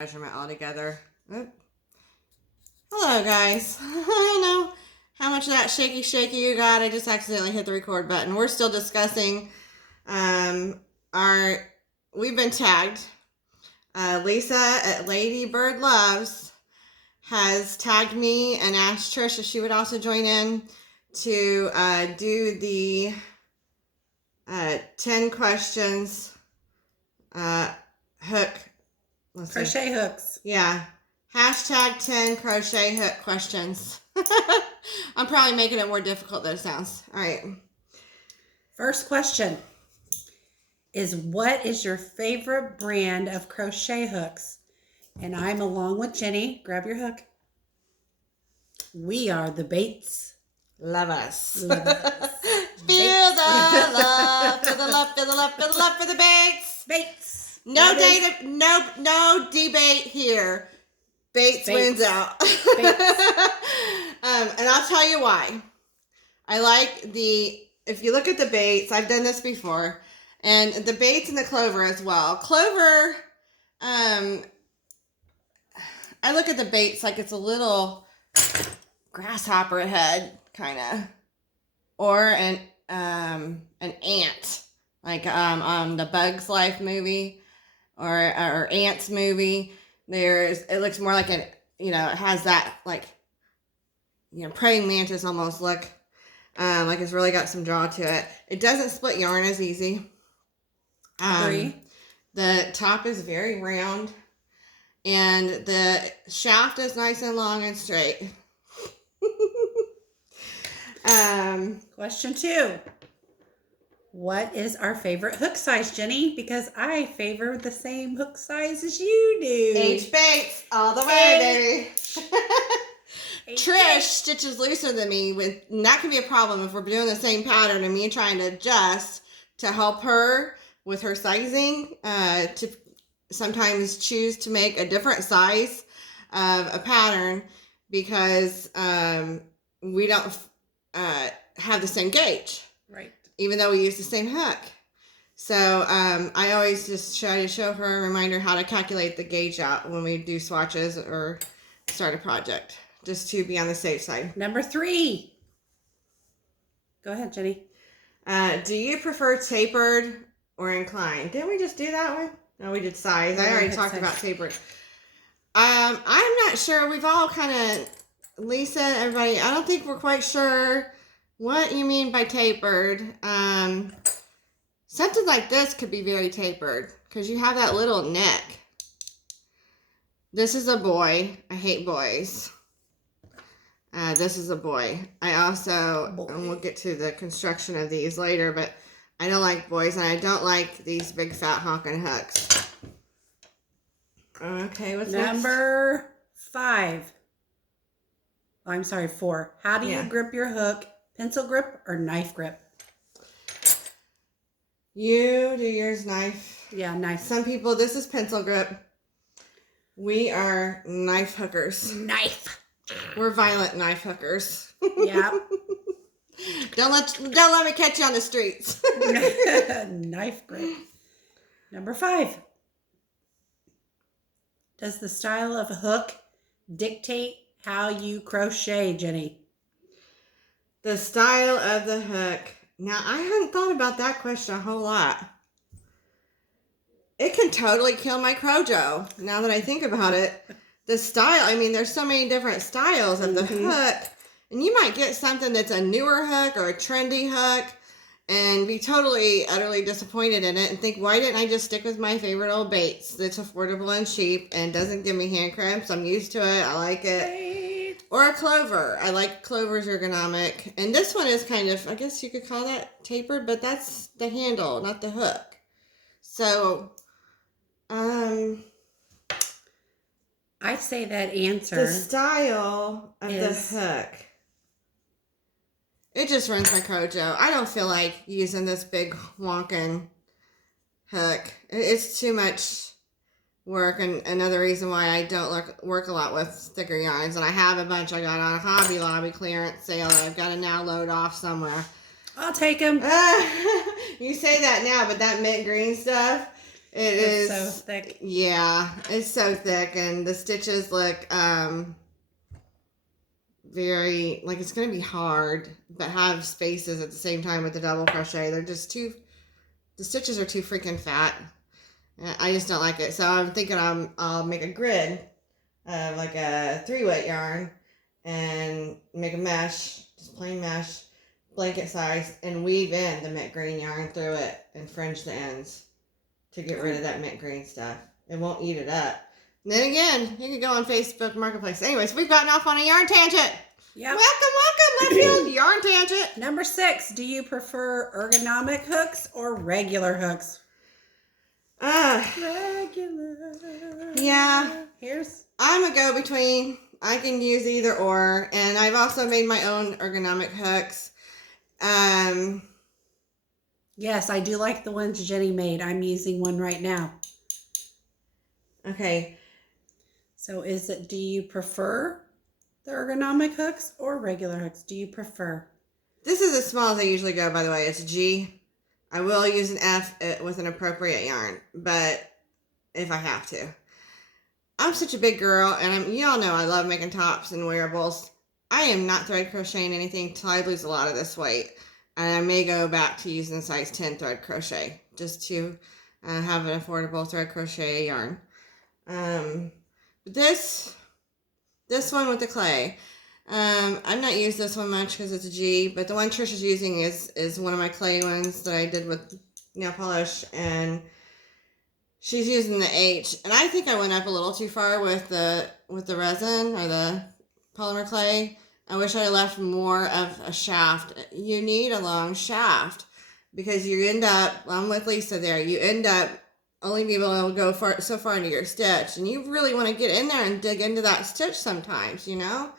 measurement all together. Oop. Hello guys. I don't know how much of that shaky you got. I just accidentally hit the record button. We're still discussing we've been tagged. Lisa at LadybirD Loves has tagged me and asked Trish if she would also join in to do the 10 questions hook. Crochet hooks. Yeah. Hashtag 10 crochet hook questions. I'm probably making it more difficult than it sounds. All right. First question is, what is your favorite brand of crochet hooks? And I'm along with Jenny. Grab your hook. We are the Bates. Love us. Love us. Feel the love. Feel the love. Feel the love. Feel the love for the Bates. Bates. No debate here. Bates wins out. Bates. And I'll tell you why. I like if you look at the Bates, I've done this before, and the Bates and the Clover as well. Clover, I look at the Bates like it's a little grasshopper head, kind of, or an ant, like the Bugs Life movie, or Ants movie. It looks more like it has that, like, praying mantis almost look, like it's really got some draw to it. It doesn't split yarn as easy. The top is very round, and the shaft is nice and long and straight. Question 2. What is our favorite hook size, Jenny? Because I favor the same hook size as you do. H Bates all the way, baby. Trish stitches looser than me, and that can be a problem if we're doing the same pattern and me trying to adjust to help her with her sizing, to sometimes choose to make a different size of a pattern because we don't have the same gauge. Right. Even though we use the same hook. So I always just try to show her and remind her how to calculate the gauge out when we do swatches or start a project, just to be on the safe side. Number 3. Go ahead, Jenny. Do you prefer tapered or inclined? Didn't we just do that one? No, we did size. I already talked about tapered. I'm not sure. We've all kind of, Lisa, everybody, I don't think we're quite sure what you mean by tapered. Something like this could be very tapered because you have that little neck. This is a boy. I hate boys. This is a boy. I also, and we'll get to the construction of these later, but I don't like boys, and I don't like these big fat honking hooks. Okay, what's Number 5. Oh, I'm sorry, 4. How do you grip your hook? Pencil grip or knife grip? You do yours knife. Yeah, knife. Some people, this is pencil grip. We are knife hookers. Knife. We're violent knife hookers. Yeah. Don't let me catch you on the streets. Knife grip. Number 5. Does the style of a hook dictate how you crochet, Jenny? The style of the hook. Now, I hadn't thought about that question a whole lot. It can totally kill my crojo, now that I think about it. The style, I mean, there's so many different styles of the hook. And you might get something that's a newer hook or a trendy hook and be totally, utterly disappointed in it and think, why didn't I just stick with my favorite old Bates that's affordable and cheap and doesn't give me hand cramps? I'm used to it. I like it. Or a Clover. I like Clover's Ergonomic. And this one is kind of, I guess you could call that tapered, but that's the handle, not the hook. So, I say that answer. The style of the hook. It just runs my crojo. I don't feel like using this big wonkin' hook. It's too much work, and another reason why I don't work a lot with thicker yarns, and I have a bunch I got on a Hobby Lobby clearance sale that I've got to now load off somewhere. I'll take them. You say that now, but that mint green stuff It's so thick. Yeah, it's so thick, and the stitches look very, like it's going to be hard, but have spaces at the same time with the double crochet. They're just the stitches are too freaking fat. I just don't like it. So I'm thinking I'll make a grid of like a 3-weight yarn and make a mesh, just plain mesh, blanket size, and weave in the mint green yarn through it and fringe the ends to get rid of that mint green stuff. It won't eat it up. And then again, you can go on Facebook Marketplace. Anyways, we've gotten off on a yarn tangent. Yep. Welcome, left field yarn tangent. Number 6, do you prefer ergonomic hooks or regular hooks? Regular. Yeah. I'm a go-between. I can use either or, and I've also made my own ergonomic hooks. Yes, I do like the ones Jenny made. I'm using one right now. Okay. So do you prefer the ergonomic hooks or regular hooks? Do you prefer? This is as small as I usually go, by the way. It's a G. I will use an F with an appropriate yarn, but if I have to. I'm such a big girl, and y'all know I love making tops and wearables. I am not thread crocheting anything till I lose a lot of this weight. And I may go back to using size 10 thread crochet just to have an affordable thread crochet yarn. This one with the clay, I've not used this one much because it's a G, but the one Trish is using is one of my clay ones that I did with nail polish, and she's using the H. And I think I went up a little too far with the resin or the polymer clay. I wish I left more of a shaft. You need a long shaft because you end up, I'm with Lisa there, you end up only being able to go so far into your stitch. And you really want to get in there and dig into that stitch sometimes, you know?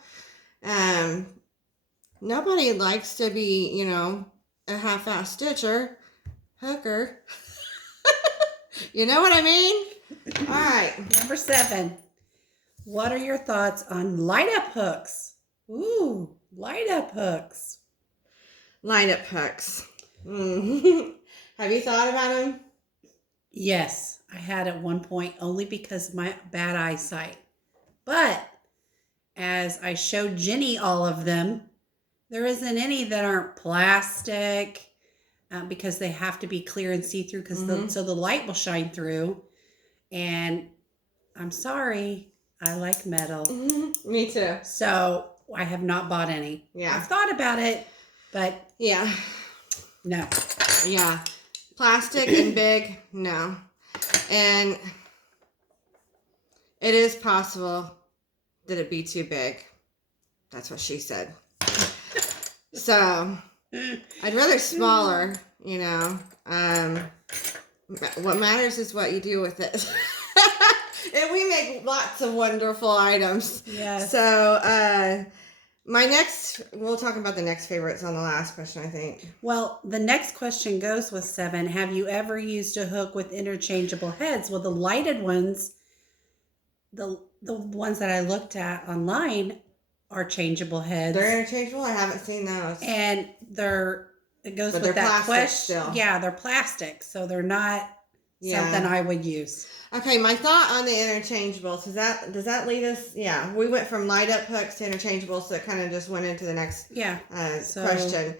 Nobody likes to be, you know, a half-ass stitcher, hooker. You know what I mean? All right. Number 7. What are your thoughts on light-up hooks? Ooh, light-up hooks. Light-up hooks. Have you thought about them? Yes, I had at one point only because of my bad eyesight. But as I showed Jenny all of them, there isn't any that aren't plastic because they have to be clear and see-through so the light will shine through. And I'm sorry, I like metal. Me too. So I have not bought any. Yeah. I've thought about it, but yeah. No. Yeah. Plastic and big, no. And it is possible that it be too big. That's what she said. So I'd rather smaller, you know. What matters is what you do with it. And we make lots of wonderful items. Yes. So we'll talk about the next favorites on the last question, I think. Well, the next question goes with 7. Have you ever used a hook with interchangeable heads? Well, the lighted ones, the ones that I looked at online are changeable heads. They're interchangeable? I haven't seen those. And it goes with that question. Still. Yeah, they're plastic, so they're not something I would use. Okay, my thought on the interchangeables, does that lead us? Yeah, we went from light up hooks to interchangeable, so it kind of just went into the next question.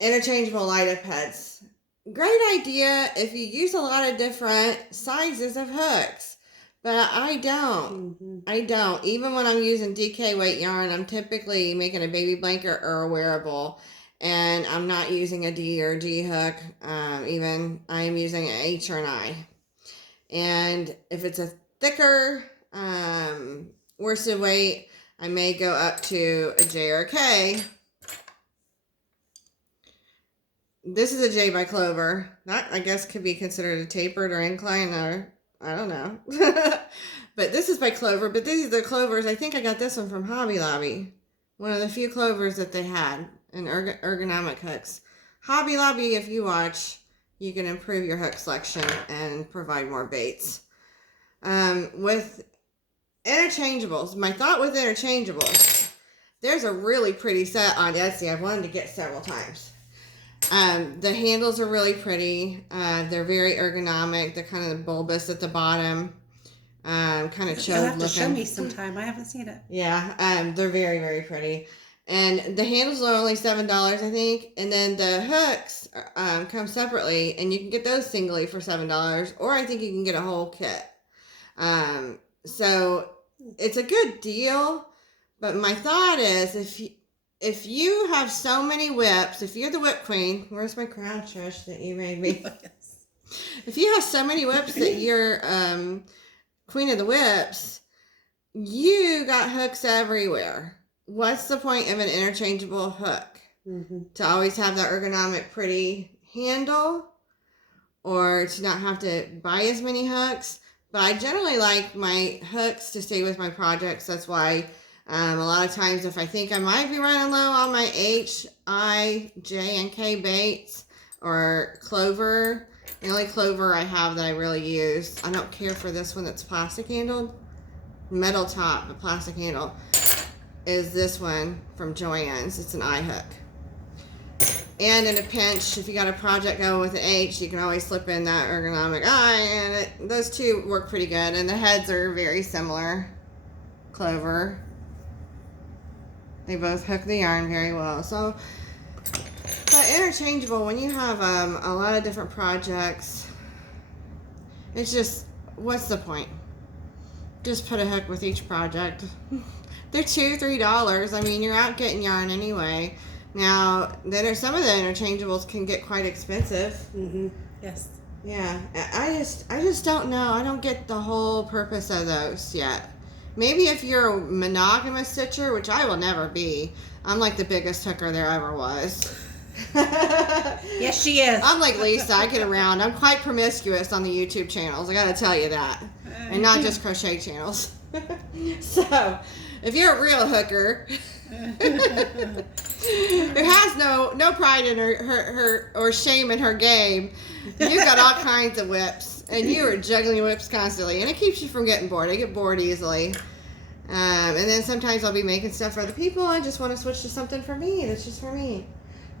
Interchangeable light up heads. Great idea if you use a lot of different sizes of hooks, but I don't. I don't. Even when I'm using DK weight yarn, I'm typically making a baby blanket or a wearable, and I'm not using a D or G hook. Even I am using an H or an I. And if it's a thicker worsted weight, I may go up to a J or a K. This is a J by Clover. That, I guess, could be considered a tapered or incline, or I don't know. But this is by Clover. But these are the clovers. I think I got this one from Hobby Lobby. One of the few clovers that they had in ergonomic hooks. Hobby Lobby, if you watch, you can improve your hook selection and provide more baits. With interchangeables, my thought with interchangeables, there's a really pretty set on Etsy I've wanted to get several times. The handles are really pretty. They're very ergonomic. They're kind of bulbous at the bottom. Kind of chode You'll have to looking. show me sometime. I haven't seen it. Yeah, they're very, very pretty. And the handles are only $7, I think. And then the hooks come separately, and you can get those singly for $7, or I think you can get a whole kit. So it's a good deal. But my thought is, if you have so many whips, if you're the whip queen, where's my crown, Trish, that you made me? Yes. If you have so many whips that you're queen of the whips, you got hooks everywhere. What's the point of an interchangeable hook? Mm-hmm. To always have that ergonomic, pretty handle, or to not have to buy as many hooks? But I generally like my hooks to stay with my projects. That's why a lot of times if I think I might be running low on my H, I, J, and K baits or clover, the only clover I have that I really use, I don't care for this one that's plastic handled, metal top but plastic handle, is this one from Joann's. It's an eye hook. And in a pinch, if you got a project going with an H, you can always slip in that ergonomic eye, and those two work pretty good. And the heads are very similar. Clover. They both hook the yarn very well. So, but interchangeable, when you have a lot of different projects, it's just, what's the point? Just put a hook with each project. They're $2-3. I mean, you're out getting yarn anyway. Now, some of the interchangeables can get quite expensive. Mm-hmm. Yes. Yeah, I just don't know. I don't get the whole purpose of those yet. Maybe if you're a monogamous stitcher, which I will never be. I'm like the biggest hooker there ever was. Yes, she is. I'm like Lisa. I get around. I'm quite promiscuous on the YouTube channels. I got to tell you that. And not just crochet channels. So, if you're a real hooker who has no pride in her or shame in her game, you got all kinds of whips, and you are juggling whips constantly, and it keeps you from getting bored. I get bored easily. And then sometimes I'll be making stuff for other people. I just want to switch to something for me that's just for me.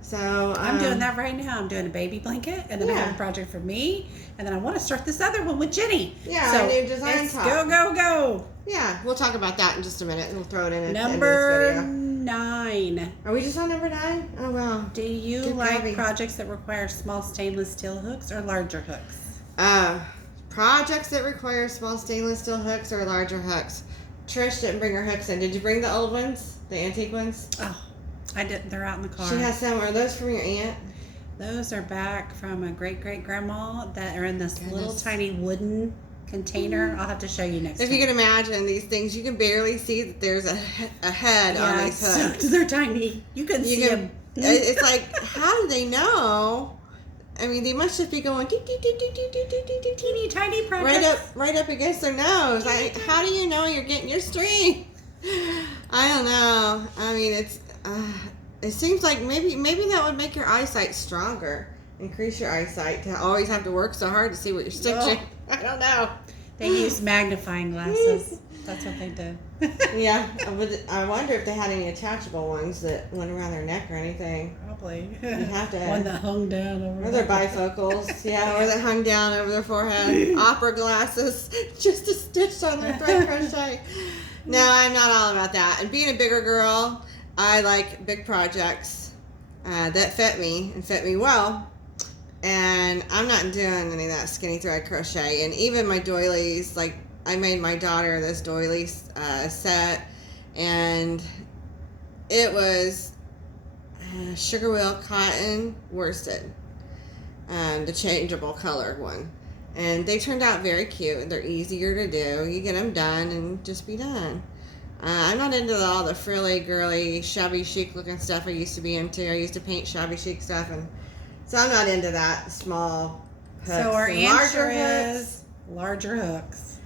So I'm doing that right now. I'm doing a baby blanket, and then I have a project for me, and then I want to start this other one with Jenny. Yeah, so a new design top. Go. Yeah, we'll talk about that in just a minute, and we'll throw it in Number this video. 9. Are we just on number 9? Oh, wow. Do you like projects that require small stainless steel hooks or larger hooks? Projects that require small stainless steel hooks or larger hooks. Trish didn't bring her hooks in. Did you bring the old ones? The antique ones? Oh, I didn't. They're out in the car. She has some. Are those from your aunt? Those are back from a great-great-grandma that are in this little tiny wooden container. I'll have to show you next time. If you can imagine these things, you can barely see that there's a head on these hooks. They're tiny. You can see them. It's like, how do they know? I mean, they must just be going teeny tiny projects. right up against their nose. How do you know you're getting your string? I don't know. I mean, it seems like maybe that would make your eyesight stronger, increase your eyesight to always have to work so hard to see what you're stitching. Oh. I don't know. They use magnifying glasses. That's what they did. Yeah, I wonder if they had any attachable ones that went around their neck or anything. Probably. You have to. One that hung down over. Or their bifocals, yeah, or that hung down over their forehead. Opera glasses, just to stitch on their thread crochet. No, I'm not all about that. And being a bigger girl, I like big projects that fit me and fit me well. And I'm not doing any of that skinny thread crochet. And even my doilies, like I made my daughter this doily set, and it was sugar wheel cotton worsted, the changeable color one. And they turned out very cute. They're easier to do. You get them done and just be done. I'm not into all the frilly, girly, shabby chic looking stuff I used to be into. I used to paint shabby chic stuff, and so I'm not into that small hooks. So our answer hooks, is larger hooks.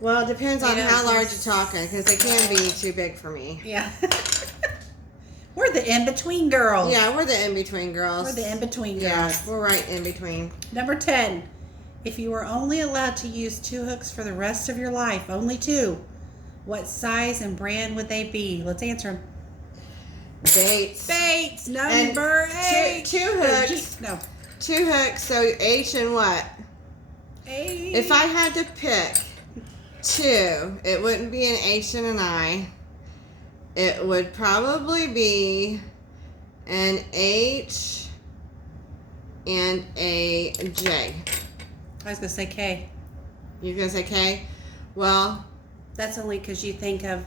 Well, it depends on how large you're talking, because they can be too big for me. Yeah. We're the in-between girls. Yeah, we're the in-between girls. We're the in-between girls. Yeah, we're right in between. Number 10. If you were only allowed to use 2 hooks for the rest of your life, only 2, what size and brand would they be? Let's answer them. Bates. Bates, number 8. Two hooks. No. 2 hooks, so H and what? 8. If I had to pick 2, it wouldn't be an H and an I. It would probably be an H and a J. I was going to say K. You're going to say K? Well, that's only because you think of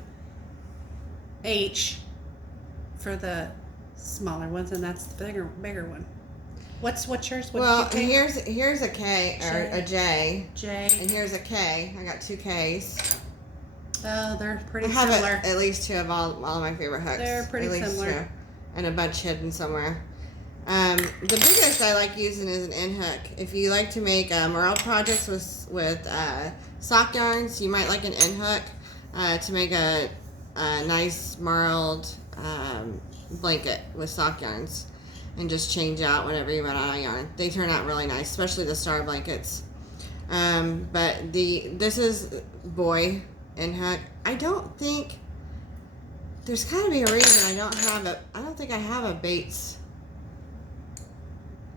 H for the smaller ones, and that's the bigger one. What's yours? Well, here's a K or a J. J. And here's a K. I got 2 Ks. Oh, they're pretty I have similar. at least 2 of all of my favorite hooks. They're pretty at least similar. 2. And a bunch hidden somewhere. The biggest I like using is an end hook. If you like to make morale projects with sock yarns, you might like an end hook to make a nice marled blanket with sock yarns, and just change out whatever you run out of yarn. They turn out really nice, especially the star blankets. But this is boy end hook. I don't think there's got to be a reason I don't think I have a Bates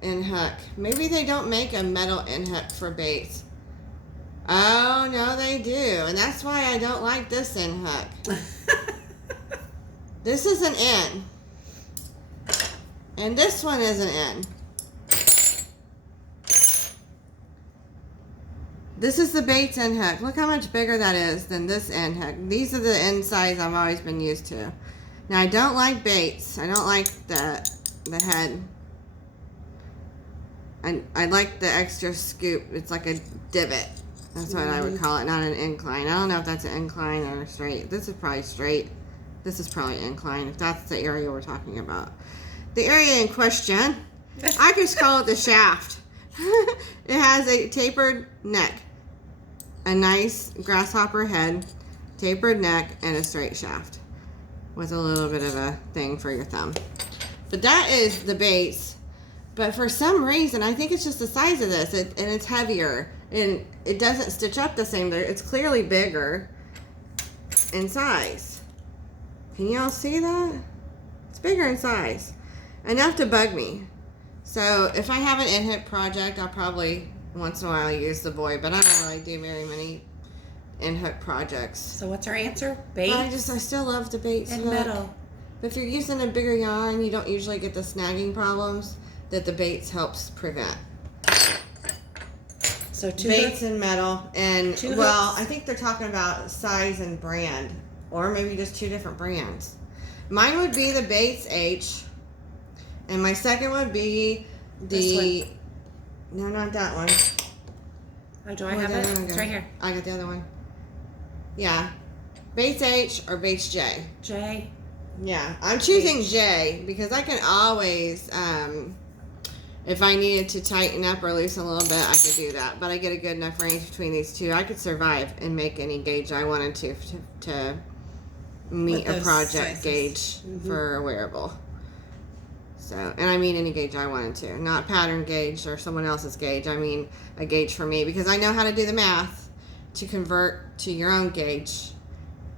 end hook. Maybe they don't make a metal end hook for Bates. Oh no, they do, and that's why I don't like this end hook. This is an N. And this one is an N. This is the Bates end hook. Look how much bigger that is than this end hook. These are the end size I've always been used to. Now I don't like Bates. I don't like the head. I like the extra scoop. It's like a divot. That's what I would call it, not an incline. I don't know if that's an incline or straight. This is probably straight. This is probably incline, if that's the area we're talking about. The area in question, I just call it the shaft. It has a tapered neck, a nice grasshopper head, tapered neck, and a straight shaft with a little bit of a thing for your thumb. But that is the Bates. But for some reason, I think it's just the size of this, and it's heavier, and it doesn't stitch up the same. It's clearly bigger in size. Can y'all see that? It's bigger in size. Enough to bug me. So if I have an end hook project, I'll probably once in a while use the boy, but I don't really do very many end hook projects. So what's our answer? Bates? I still love the Bates and hook. metal. But if you're using a bigger yarn, you don't usually get the snagging problems that the Bates helps prevent. So 2 Bates hooks and metal, and Two well, hooks. I think they're talking about size and brand, or maybe just 2 different brands. Mine would be the Bates H, and my second would be the. No, not that one. Oh, do I have it? It's right here. I got the other one. Yeah, Bates H or Bates J. J. Yeah, I'm choosing J because I can always, if I needed to tighten up or loosen a little bit, I could do that. But I get a good enough range between these 2. I could survive and make any gauge I wanted to meet a project gauge for a wearable. So, and I mean any gauge I wanted to, not pattern gauge or someone else's gauge. I mean a gauge for me because I know how to do the math to convert to your own gauge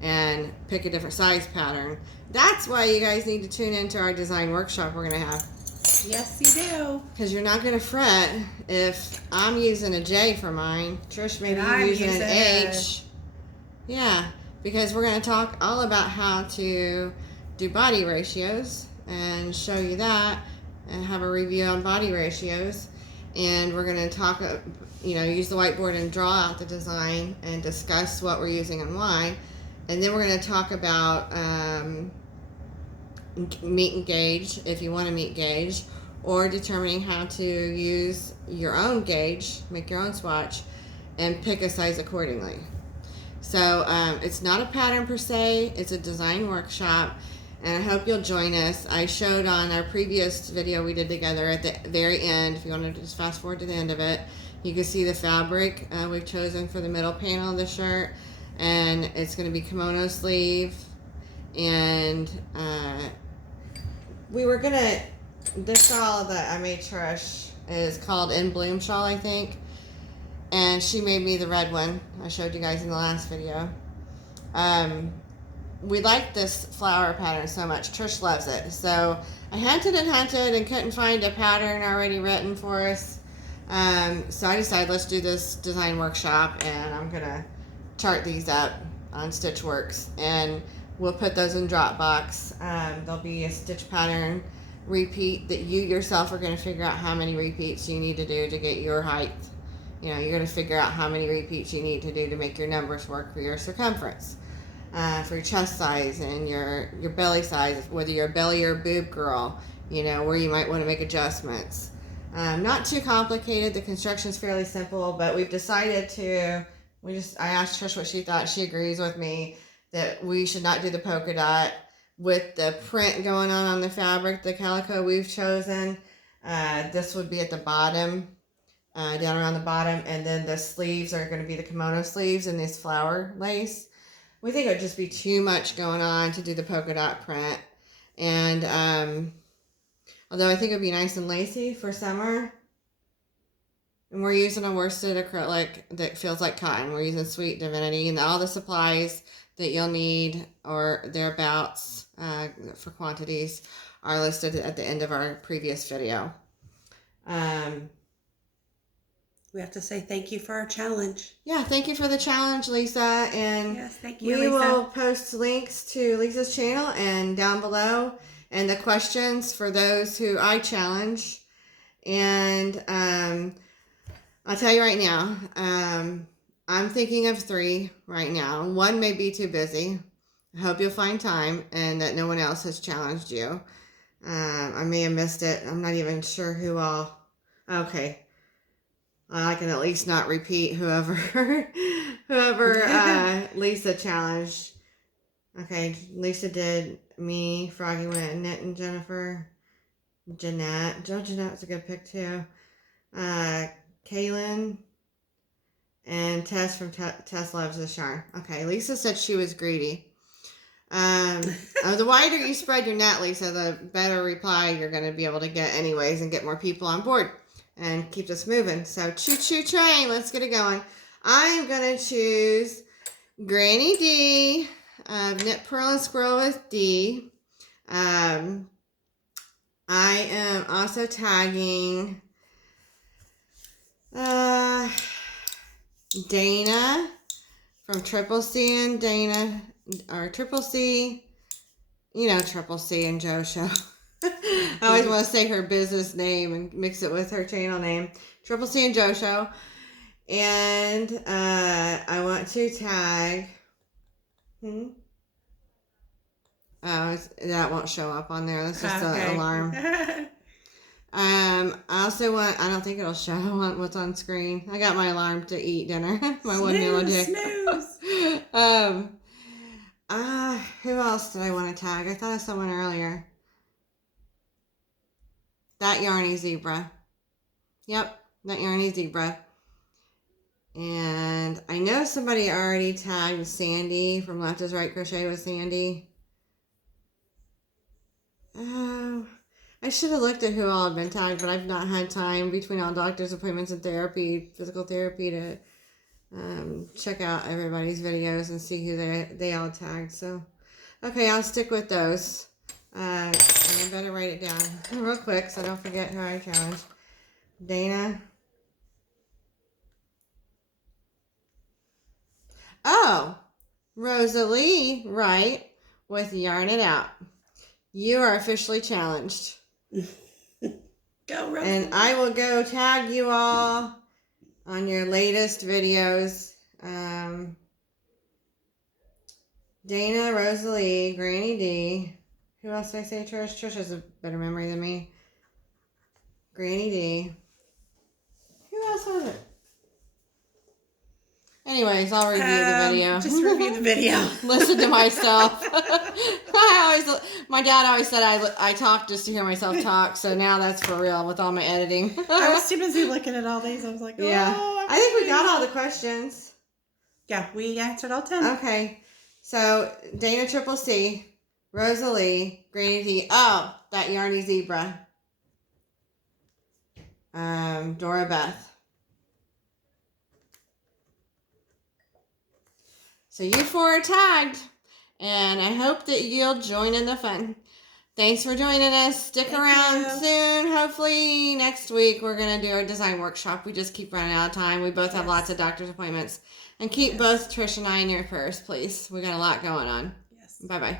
and pick a different size pattern. That's why you guys need to tune into our design workshop we're going to have. Yes, you do. Because you're not going to fret if I'm using a J for mine. Trish maybe you're using an H. Yeah, because we're going to talk all about how to do body ratios and show you that and have a review on body ratios. And we're going to talk, use the whiteboard and draw out the design and discuss what we're using and why. And then we're going to talk about meet and gauge, if you want to meet gauge, or determining how to use your own gauge, make your own swatch, and pick a size accordingly. So it's not a pattern per se, it's a design workshop, and I hope you'll join us. I showed on our previous video we did together at the very end, if you want to just fast forward to the end of it, you can see the fabric we've chosen for the middle panel of the shirt, and it's going to be kimono sleeve, and we were going to, this shawl that I made Trish is called In Bloom shawl, I think, and she made me the red one I showed you guys in the last video. we like this flower pattern so much. Trish loves it. So I hunted and couldn't find a pattern already written for us. So I decided let's do this design workshop, and I'm going to chart these up on Stitchworks, and we'll put those in Dropbox. There'll be a stitch pattern repeat that you yourself are going to figure out how many repeats you need to do to get your height. You know, you're going to figure out how many repeats you need to do to make your numbers work for your circumference, for your chest size and your belly size, whether you're a belly or a boob girl, you know, where you might want to make adjustments. Not too complicated. The construction's fairly simple, but we've decided to, I asked Trish what she thought. She agrees with me that we should not do the polka dot with the print going on the fabric, the calico we've chosen. This would be at the bottom, down around the bottom, and then the sleeves are going to be the kimono sleeves and this flower lace. We think it would just be too much going on to do the polka dot print. And although I think it would be nice and lacy for summer. And we're using a worsted acrylic that feels like cotton. We're using Sweet Divinity, and all the supplies that you'll need or thereabouts for quantities are listed at the end of our previous video. We have to say thank you for our challenge. Yeah, thank you for the challenge, Lisa. And yes, thank you, we Lisa. will post links to Lisa's channel and down below, and the questions for those who I challenge. And I'll tell you right now, I'm thinking of 3 right now. 1 may be too busy. I hope you'll find time and that no one else has challenged you. I may have missed it. I'm not even sure who all. Okay. I can at least not repeat whoever Lisa challenged. Okay, Lisa did me, Froggy went, Knit and Jennifer, Jeanette. Jeanette was a good pick too. Kaylin and Tess from Tess Loves the Yarn. Okay, Lisa said she was greedy. The wider you spread your net, Lisa, the better reply you're going to be able to get anyways and get more people on board and keep this moving. So choo-choo train, let's get it going. I'm going to choose Granny Dee, Knit, Purl, and Squirrel with Dee. I am also tagging Dana from Triple C and Dana, or Triple C, you know, Triple C and Joe Show. I always want to say her business name and mix it with her channel name. Triple C and Joe Show. And I want to tag. Oh, that won't show up on there. That's just an alarm. I also want, I don't think it'll show what's on screen. I got my alarm to eat dinner. My snooze, one meal a day. Snooze. Who else did I want to tag? I thought of someone earlier. That Yarny Zebra. Yep, that Yarny Zebra. And I know somebody already tagged Sandy from Left is Right Crochet with Sandy. Oh, I should have looked at who all had been tagged, but I've not had time between all doctor's appointments and therapy, physical therapy, to check out everybody's videos and see who they all tagged. So, okay, I'll stick with those. And I better write it down real quick so I don't forget who I challenged. Dana. Oh, Rosalie Wright with Yarn It Out. You are officially challenged. Go, Rosalie. And I will go tag you all on your latest videos. Dana, Rosalie, Granny Dee. Who else did I say, Trish? Trish has a better memory than me. Granny Dee. Who else was it? Anyways, I'll review the video. Just review the video. Listen to myself. My dad always said I talk just to hear myself talk, so now that's for real with all my editing. I was too busy looking at all these. I was like, oh, yeah. I think we got all the questions. Yeah, we answered all 10. Okay. So, Dana Triple C, Rosalie, Granny Dee. Oh, that Yarny Zebra. Dorabeth. So you 4 are tagged. And I hope that you'll join in the fun. Thanks for joining us. Stick around soon. Hopefully next week we're going to do our design workshop. We just keep running out of time. We both have lots of doctor's appointments. And keep both Trish and I in your prayers, please. We got a lot going on. Yes. Bye-bye.